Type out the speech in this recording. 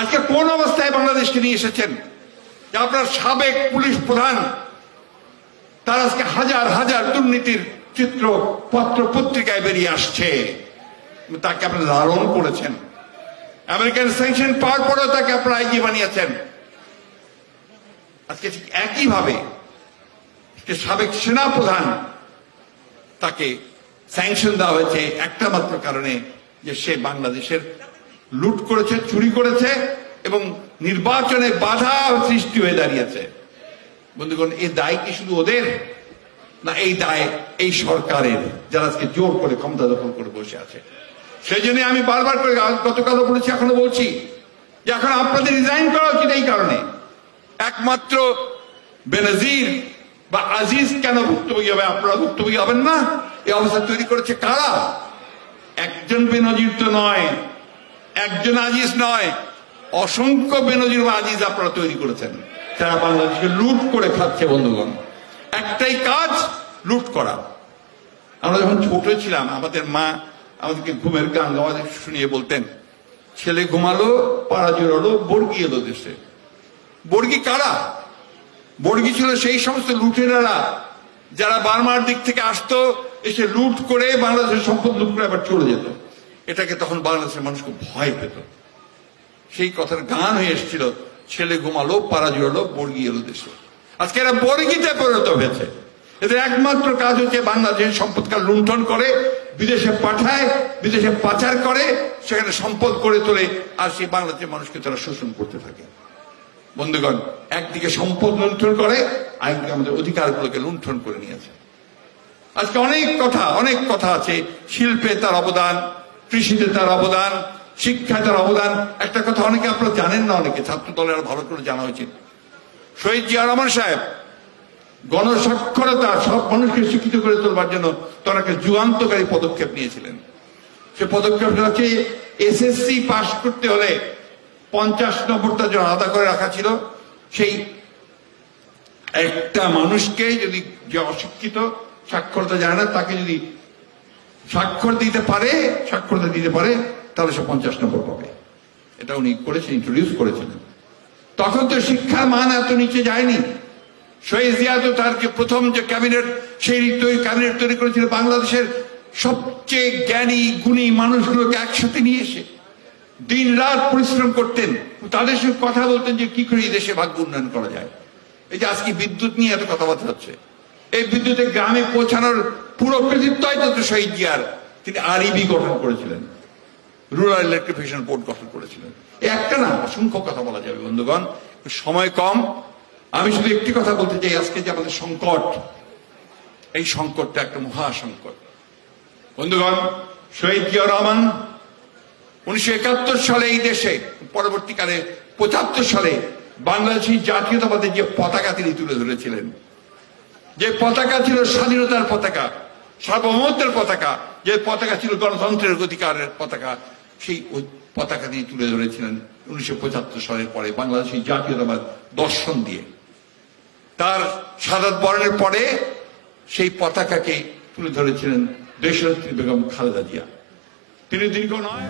আজকে কোন অবস্থায় বাংলাদেশকে নিয়ে এসেছেন যে আপনার সাবেক পুলিশ প্রধান তার আজকে হাজার হাজার দুর্নীতির চিত্র পত্র পত্রিকায় বেরিয়ে আসছে, তাকে আপনারা লালন করেছেন। আমেরিকান স্যাংশন পাওয়ার পরেও তাকে আপনারা আইজি বানিয়েছেন। আজকে একইভাবে সাবেক সেনা প্রধান তাকে স্যাংশন দেওয়া হয়েছে একটা মাত্র কারণে, যে সে বাংলাদেশের লুট করেছে, চুরি করেছে এবং নির্বাচনে বাধা সৃষ্টি হয়ে দাঁড়িয়েছে। বন্ধুগণ, এই দায় কি শুধু ওদের, না এই দায় এই সরকারের, যারা আজকে জোর করে ক্ষমতা দখল করে বসে আছে? সেই জন্য আমি বারবার করে গতকালও বলেছি, এখনো বলছি যে এখন আপনাদের রিজাইন করা উচিত। এই কারণে একমাত্র বেনজির বা আজিজ কেন ভুক্তভোগী হবে? আপনারা ভুক্তভোগী হবেন না? এই অবস্থা তৈরি করেছে কারা? একজন বেনজির তো নয়, একজন আজিজ নয়, অসংখ্য বেনজির বা আজিজ আপনারা তৈরি করেছেন, যারা বাংলাদেশকে লুট করে খাচ্ছে। বন্ধুগণ, একটাই কাজ, লুট করা। আমরা যখন ছোট ছিলাম, আমাদের মা আমাদেরকে ঘুমের গান গাওয়া শুনিয়ে বলতেন, ছেলে ঘুমালো, পাড়া জোড়ালো, বর্গি এলো দেশে। বর্গি কারা? বর্গি ছিল সেই সমস্ত লুটেরারা যারা বার্মার দিক থেকে আসতো, এসে লুট করে বাংলাদেশের সম্পদ লুট করে আবার চলে যেত। এটাকে তখন বাংলাদেশের মানুষ খুব ভয় পেত। সেই কথার গান হয়ে এসেছিল, ছেলে ঘুমালো, পাড়া জোড়ালো, বর্গি এলো দেশে। আজকে এরা বর্গিতে পরিণত হয়েছে। এদের একমাত্র কাজ হচ্ছে বাংলাদেশের সম্পদকে লুণ্ঠন করে বিদেশে পাঠায়, বিদেশে পাচার করে, সেখানে সম্পদ করে তোলে, আর সেই বাংলাদেশের মানুষকে তারা শোষণ করতে থাকে। বন্ধুগণ, একদিকে সম্পদ লুণ্ঠন করে, আইনকে আমাদের অধিকারগুলোকে লুণ্ঠন করে নিয়েছে। আজকে অনেক কথা আছে, শিল্পে তার অবদান, কৃষিতে তার অবদান, শিক্ষায় তার অবদান। একটা কথা অনেকে আপনারা জানেন না, অনেকে ছাত্র দলের ভালো করে জানা উচিত। শহীদ জিয়া রহমান সাহেব গণস্বাক্ষরতা, সব মানুষকে শিক্ষিত করে তোলবার জন্য তার একটা যুগান্তকারী পদক্ষেপ নিয়েছিলেন। সে পদক্ষেপটা হচ্ছে এসএসসি পাস করতে হলে 50 নম্বরটা যে আলাদা করে রাখা ছিল, সেই একটা মানুষকে যদি, যে অশিক্ষিত, সাক্ষরতা জানে না, তাকে যদি স্বাক্ষরতা দিতে পারে তাহলে সে 50 নম্বর পাবে। এটা উনি করেছেন, ইন্ট্রোডিউস করেছিলেন। তখন তো শিক্ষার মান এত নিচে যায়নি। শহীদ জিয়া তো তার যে প্রথম যে ক্যাবিনেট, সেই ক্যাবিনেট তৈরি করেছিল বাংলাদেশের সবচেয়ে জ্ঞানী গুণী মানুষগুলোকে একসাথে নিয়ে এসে দিন রাত পরিশ্রম করতেন, তাদের সঙ্গে কথা বলতেন যে কি করে এই দেশে ভাগ্য উন্নয়ন করা যায়। এই যে আজকে বিদ্যুৎ নিয়ে এত কথাবার্তা হচ্ছে, এই বিদ্যুতের গ্রামে পৌঁছানোর পুরো কৃতিত্বই তো শহীদ জিয়ার। তিনি আরইবি গঠন করেছিলেন, রুরাল ইলেকট্রিফিকেশন বোর্ড গঠন করেছিলেন। একটা না, অসংখ্য কথা বলা যাবে। বন্ধুগণ, সময় কম, আমি শুধু একটি কথা বলতে চাই। আজকে যে আমাদের সংকট, এই সংকটটা একটা মহা সংকট। বন্ধুগণ, শহীদ জিয়া রহমান 1971 সালে এই দেশে, পরবর্তীকালে 75 সালে বাংলাদেশি জাতীয়তাবাদের যে পতাকা তিনি তুলে ধরেছিলেন, যে পতাকা ছিল স্বাধীনতার পতাকা, সার্বভৌমত্বের পতাকা, যে পতাকা ছিল গণতন্ত্রের অধিকারের পতাকা, সেই পতাকা তিনি তুলে ধরেছিলেন 1975 সালের পরে বাংলাদেশি জাতীয়তাবাদ দর্শন দিয়ে। তার শাহাদাত বরণের পরে সেই পতাকাকে তুলে ধরেছিলেন দেশনেত্রী বেগম খালেদা জিয়া। তিনি দীর্ঘ নয়